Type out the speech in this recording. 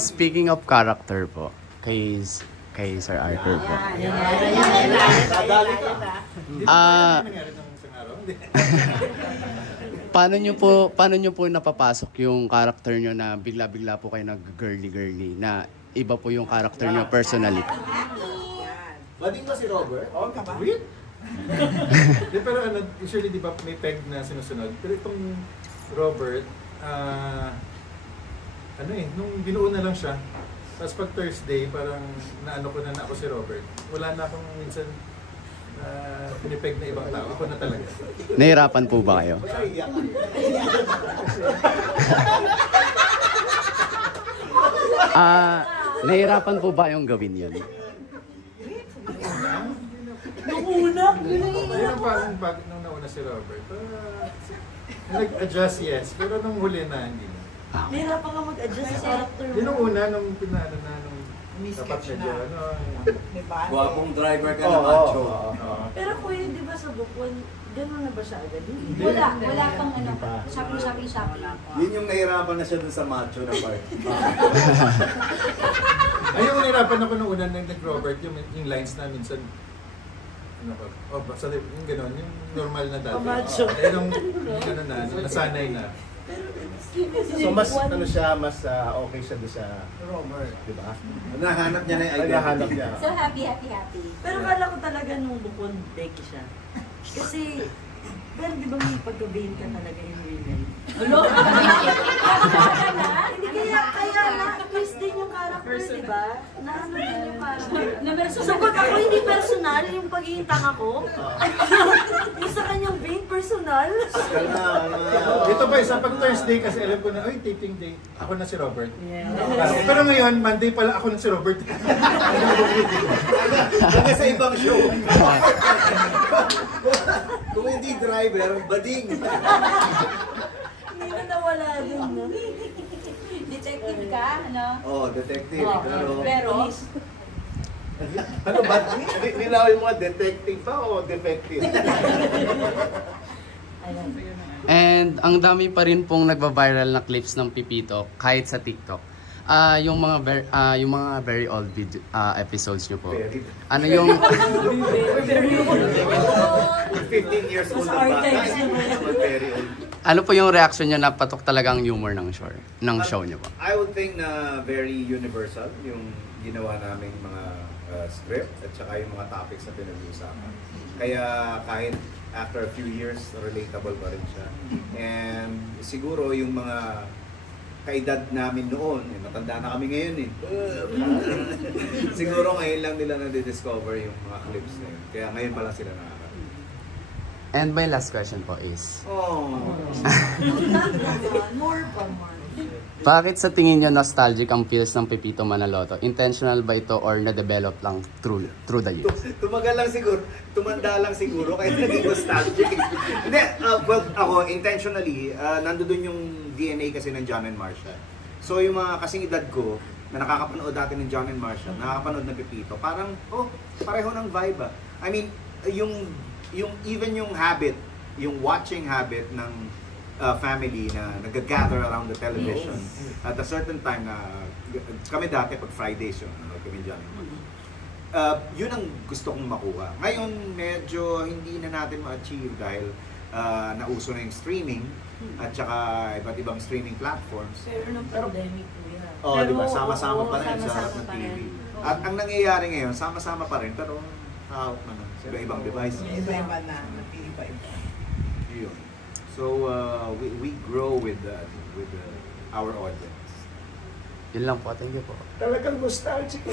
Speaking of character po, kay Sir Arthur po. Paano nyo po napapasok yung character nyo na bigla-bigla po kayo nag-girly-girly na iba po yung character nyo personally? Bading ba si Robert? Oo, wait. Pero usually di ba may peg na sinusunod? Pero itong Robert, nung binuo na lang siya, tapos pag Thursday, parang naano ko na ako si Robert. Wala na akong minsan pinipeg na ibang tao. Ako na talaga. Nahirapan po ba kayo? Nahirapan po ba yung gawin yun? Nung una? Ayun parang nung nauna si Robert. Nag-adjust, yes. Pero nung huli na, hindi na. Nahirapan ka mag-adjust sa character mo. Yun nung una, nung pinano na, nung dapat medyo, Guwapong driver ka na macho. Pero kuya, di ba sa Bukwan, gano'n na ba siya agad? Wala pang shopping. Yun yung nahirapan na siya dun sa macho na part. Ayun, nahirapan ako nung una ng Robert, yung lines na minsan, basta yung gano'n, yung normal na dati. Macho. Nung gano'n na, nasanay na. So mas mas okay siya doon sa Robert, di ba? Nahanap niya na yung Nahanap identity. niya. So happy. Pero kala ko talaga nung Bukwan, Becky siya. Kasi, pero di ba may pagka-vain ka talaga in real life? Hello? Hindi kaya na-twist din yung character, di ba? Naano din yung character. So pag ako hindi personal, yung pagiging tanga ko, yung sa kanyang vain personal. Dito ba isa pag Thursday kasi alam ko na, ay, taping day, ako na si Robert. Yeah. Pero ngayon, Monday pala ako na si Robert. Kasi sa ibang show. Kung hindi driver, bading. Hindi na nawala dun, no? Detective ka, ano? Oh, detective. Pero Ano ba? Linawin mo, detective pa o defective? And ang dami pa rin pong nagba-viral na clips ng Pipito kahit sa TikTok. Yung mga very old video, episodes nyo po. Ano yung 15 years old na bata. Very old. ano po yung reaction nyo na patok talagang humor ng show nyo po? I would think na very universal yung ginawa naming mga script at saka yung mga topics na pinag-uusapan. Kaya kahit after a few years, relatable pa rin siya. And siguro yung mga kaedad namin noon, matanda na kami ngayon eh. Siguro ngayon lang nila na-discover yung mga clips na yun. Kaya ngayon pala sila nakakarinig. And my last question po is, More. bakit sa tingin nyo nostalgic ang feels ng Pipito Manaloto? Intentional ba ito or na-develop lang through the years? Tumagal lang siguro, tumanda lang siguro, kaya naging nostalgic. Hindi, well, ako, intentionally, nandoon yung DNA kasi ng John and Marcia. So yung mga kasing edad ko, na nakakapanood dati ng John and Marcia, nakakapanood ng Pipito, parang, pareho ng vibe. I mean, even yung habit, yung watching habit ng family na nag-gather around the television at a certain time na kami dati pag Fridays yun, kami dyan. Yun ang gusto kong makuha. Ngayon, medyo hindi na natin ma-achieve dahil nauso na yung streaming at saka iba't ibang streaming platforms. Pero nung pandemic po yan. Di ba? Sama-sama pa rin sa harap ng TV. At ang nangyayari ngayon, sama-sama pa rin, pero out na na. Iba-ibang device. Iba-iba na. Iba-iba. Yun. So we grow with our audience. Yun lang po. Thank you po. Talagang nostalgic.